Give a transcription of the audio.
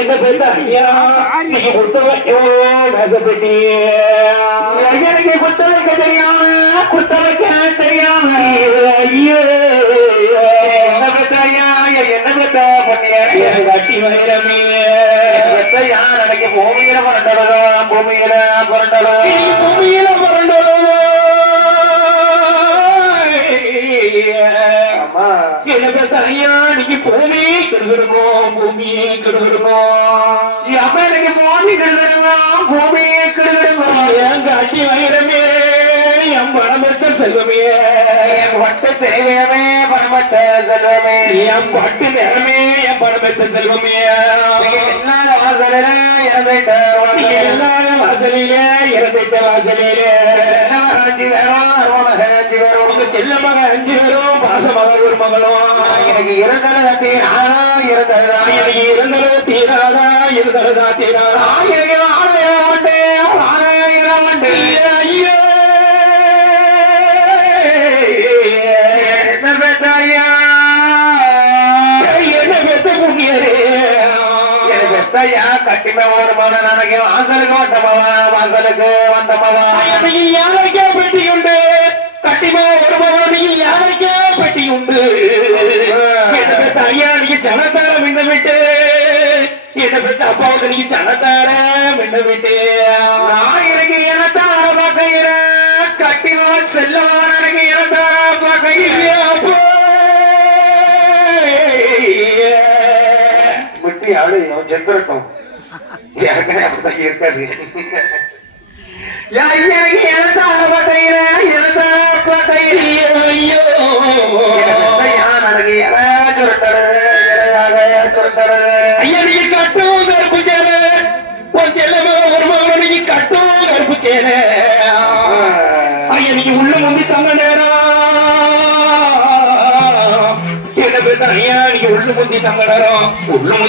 என்ன பேச நீங்க கொடுத்த வைக்கோ மேசப்பட்டி எனக்கு கொடுத்த வைக்க தெரியாம கொடுத்த வைக்க தெரியாம ஐயோ என்ன பெத்த ஐயா என்ன பெத்த பண்ணியா கட்டி வைரமே பெத்த யார் எனக்கு பூமியில புரண்டலோ பூமியில புரண்டலோ பூமியில எனக்கு நீங்க பூமி கெடுக்கணுமோ பூமி கெடுக்கணுமோ அம்மா எனக்கு பூமி கெடுக்கணுமோ பூமி கெடுக்கணுமோ என் காட்டி வைரமே என் பணமத்த செல்வமே. என் வட்டு தெய்வமே பணமத்த செல்வமே. என் பட்டு நேரமே என் பணமத்த செல்வமே. என்னால வாசலில இறந்துட்ட நீங்க எல்லாரும் வாசலிலே இறந்துட்ட வாசலிலே. அஞ்சு செல்ல மகன் பேரும். ஒரு மகளும் எனக்கு இருந்தது நானா இருந்தது எனக்கு இருந்தது தீராதா இருந்ததா தீராதா எனக்கு எனக்கு கட்டிமே ஒரு மகன் எனக்கு வாசலுக்கு வந்தமவா வாசலுக்கு வந்தமவா நீ யாரைக்கே பெட்டி உண்டு கட்டிமா ஐயா நீங்க ஜனத்தார மின்ன விட்டு. என்ன பெத்த அப்பாவுக்கு நீங்க ஜனத்தார மின்ன விட்டு. நான் எனக்கு இனத்தார பார்க்கிறேன் கட்டிமா செல்லவா எனக்கு இனத்தார பார்க்கிறேன் விட்டு அவன் செத்துரட்டும் ஏற்கனவே அப்படித்தான் இருக்காரு. யா, எனக்கு இனத்தார பார்க்கிறேன் இரையாக சுருட்டடு ஐயா நீங்க கட்டும் கருப்பு சேலை. உன் செல்லமே ஒரு மகன் நீங்க கட்டும் கருப்பு சேலை. ஐயா நீங்க உள்ள முந்தி தங்க நேரம். பேச ஐயா நீங்க உள்ள முந்தி தங்க நேரம். உள்ள முந்தி